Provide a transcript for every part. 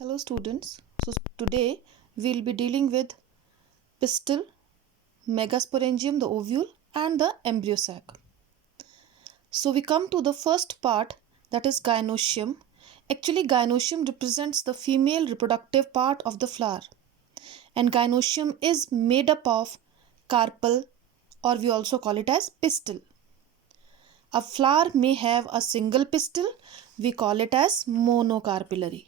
Hello students. Today we'll be dealing with pistil, megasporangium, the ovule, and the embryo sac. So we come to the first part, that is gynoecium. Actually gynoecium represents the female reproductive part of the flower, and gynoecium is made up of carpel, or we also call it as pistil. A flower may have a single pistil, we call it as monocarpellary.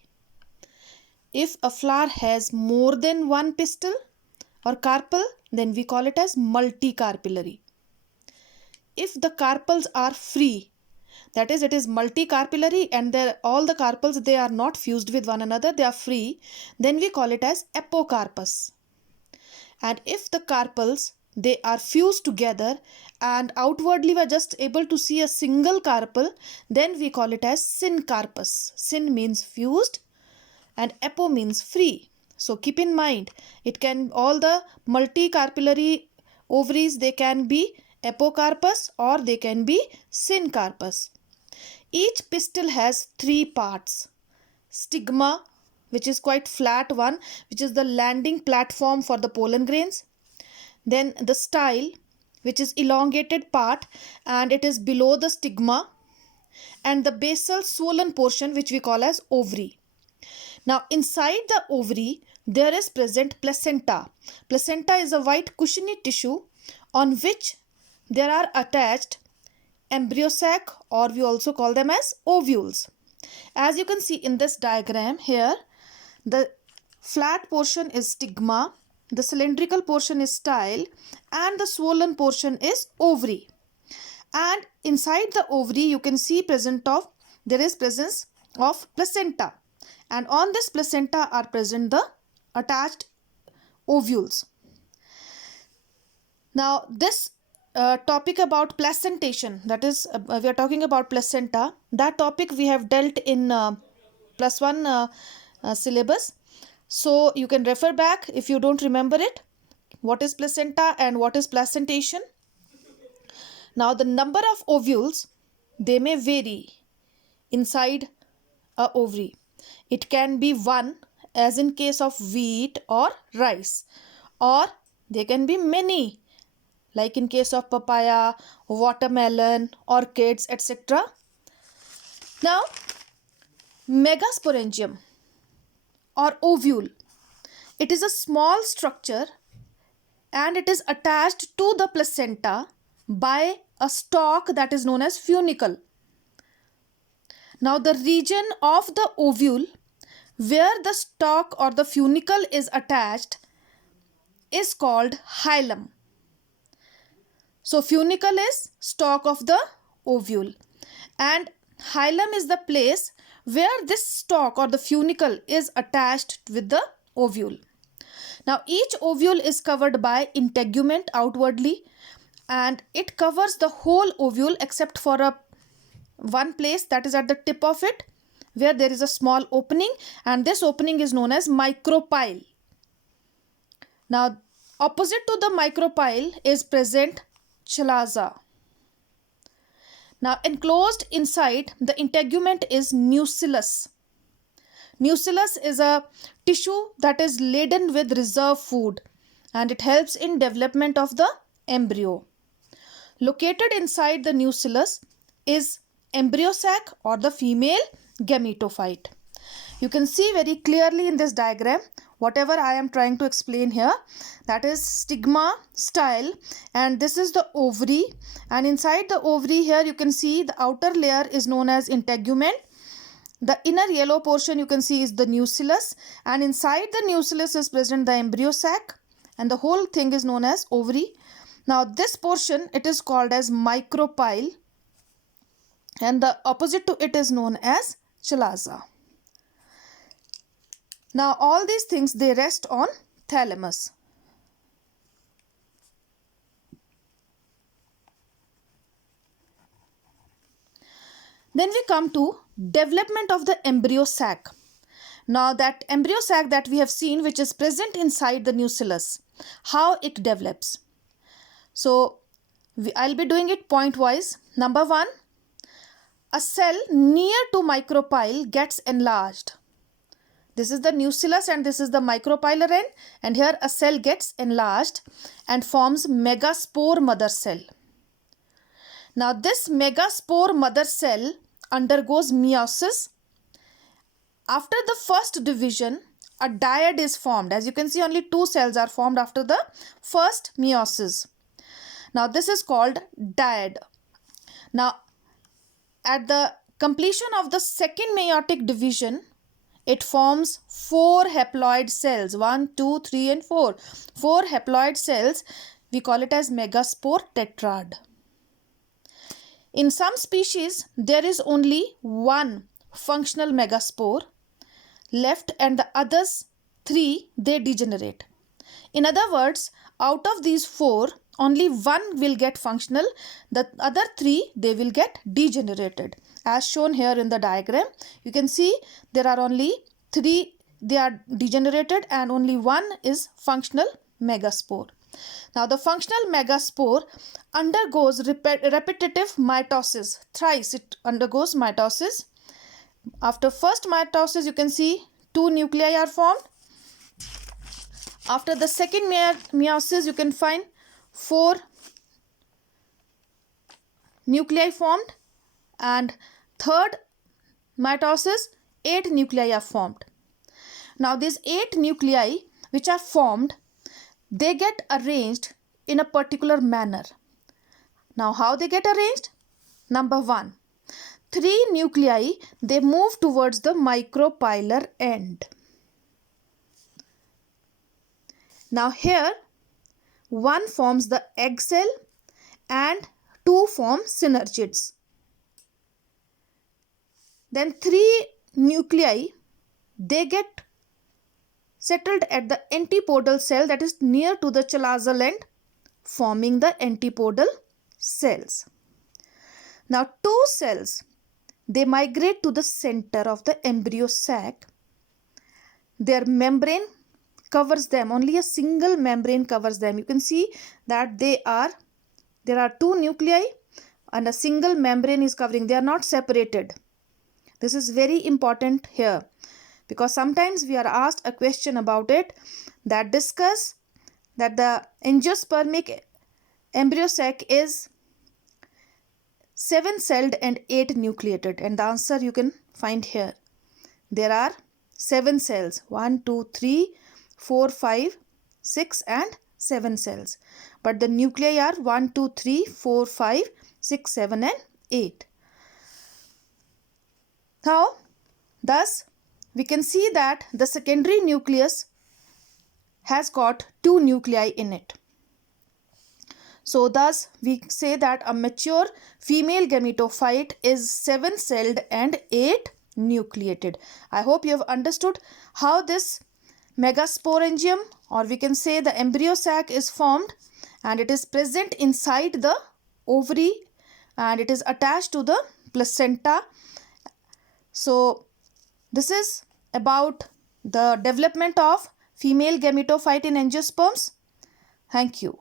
If a flower has more than one pistil or carpel, then we call it as multicarpellary. If the carpels are free, that is, it is multicarpellary and all the carpels, they are not fused with one another, they are free, then we call it as apocarpus. And if the carpels, they are fused together and outwardly we are just able to see a single carpel, then we call it as syncarpus. Syn means fused and apo means free. So keep in mind, it can, all the multicarpellary ovaries, they can be apocarpus or they can be syncarpus. Each pistil has three parts: stigma, which is quite flat one, which is the landing platform for the pollen grains. Then the style, which is elongated part and it is below the stigma, and the basal swollen portion, which we call as ovary. Now inside the ovary there is present placenta. Placenta is a white cushiony tissue on which there are attached embryo sac, or we also call them as ovules. As you can see in this diagram here, the flat portion is stigma, the cylindrical portion is style, and the swollen portion is ovary. And inside the ovary you can see there is presence of placenta, and on this placenta are present the attached ovules. Now this topic about placentation, that is, we are talking about placenta, that topic we have dealt in +1 syllabus. So you can refer back if you don't remember it, what is placenta and what is placentation. Now the number of ovules, they may vary inside a ovary. It can be one, as in case of wheat or rice, or there can be many, like in case of papaya, watermelon, orchids, etc. Now megasporangium or ovule, it is a small structure and it is attached to the placenta by a stalk that is known as funicle. Now the region of the ovule where the stalk or the funicle is attached is called hilum. So funicle is stalk of the ovule and hilum is the place where this stalk or the funicle is attached with the ovule. Now each ovule is covered by integument outwardly, and it covers the whole ovule except for one place, that is at the tip of it, where there is a small opening, and this opening is known as micropyle. Now opposite to the micropyle is present chalaza. Now enclosed inside the integument is nucellus. Nucellus is a tissue that is laden with reserve food and it helps in development of the embryo. Located inside the nucellus is embryo sac or the female gametophyte. You can see very clearly in this diagram whatever I am trying to explain here, that is stigma, style, and this is the ovary, and inside the ovary here you can see the outer layer is known as integument. The inner yellow portion you can see is the nucellus, and inside the nucellus is present the embryo sac, and the whole thing is known as ovary. Now this portion, it is called as micropyle, and the opposite to it is known as chalaza. Now all these things, they rest on thalamus. Then we come to development of the embryo sac. Now that embryo sac that we have seen, which is present inside the nucellus, how it develops. So I'll be doing it point wise. Number one, a cell near to micropyle gets enlarged. This is the nucellus and this is the micropylar end, and here a cell gets enlarged and forms megaspore mother cell. Now this megaspore mother cell undergoes meiosis. After the first division, a dyad is formed. As you can see, only 2 cells are formed after the first meiosis. Now this is called dyad. Now at the completion of the second meiotic division, it forms 4 haploid cells. 1, 2, 3 and 4. 4 haploid cells. We call it as megaspore tetrad. In some species, there is only one functional megaspore left and the others 3, they degenerate. In other words, out of these 4, only one will get functional, the other 3, they will get degenerated. As shown here in the diagram, you can see there are only 3, they are degenerated and only 1 is functional megaspore. Now the functional megaspore undergoes repetitive mitosis. Thrice it undergoes mitosis. After first mitosis, you can see 2 nuclei are formed. After the second meiosis, you can find 4 nuclei formed, and third mitosis 8 nuclei are formed. Now these 8 nuclei which are formed, they get arranged in a particular manner. Now how they get arranged? Number 1, 3 nuclei, they move towards the micropylar end. Now here 1 forms the egg cell and 2 form synergids. Then 3 nuclei, they get settled at the antipodal cell, that is near to the chalazal end, forming the antipodal cells. Now 2 cells, they migrate to the center of the embryo sac. Their membrane covers them, only a single membrane covers them. You can see that there are 2 nuclei and a single membrane is covering. They are not separated. This is very important here, because sometimes we are asked a question about it that discuss that the angiospermic embryo sac is 7-celled and 8 nucleated, and the answer you can find here. There are 7 cells, 1, 2, 3, 4, 5, 6 and 7 cells, but the nuclei are 1, 2, 3, 4, 5, 6, 7 and 8. Now thus we can see that the secondary nucleus has got 2 nuclei in it. So thus we say that a mature female gametophyte is 7-celled and 8 nucleated. I hope you have understood how this megasporangium, or we can say the embryo sac, is formed, and it is present inside the ovary and it is attached to the placenta. So this is about the development of female gametophyte in angiosperms. Thank you.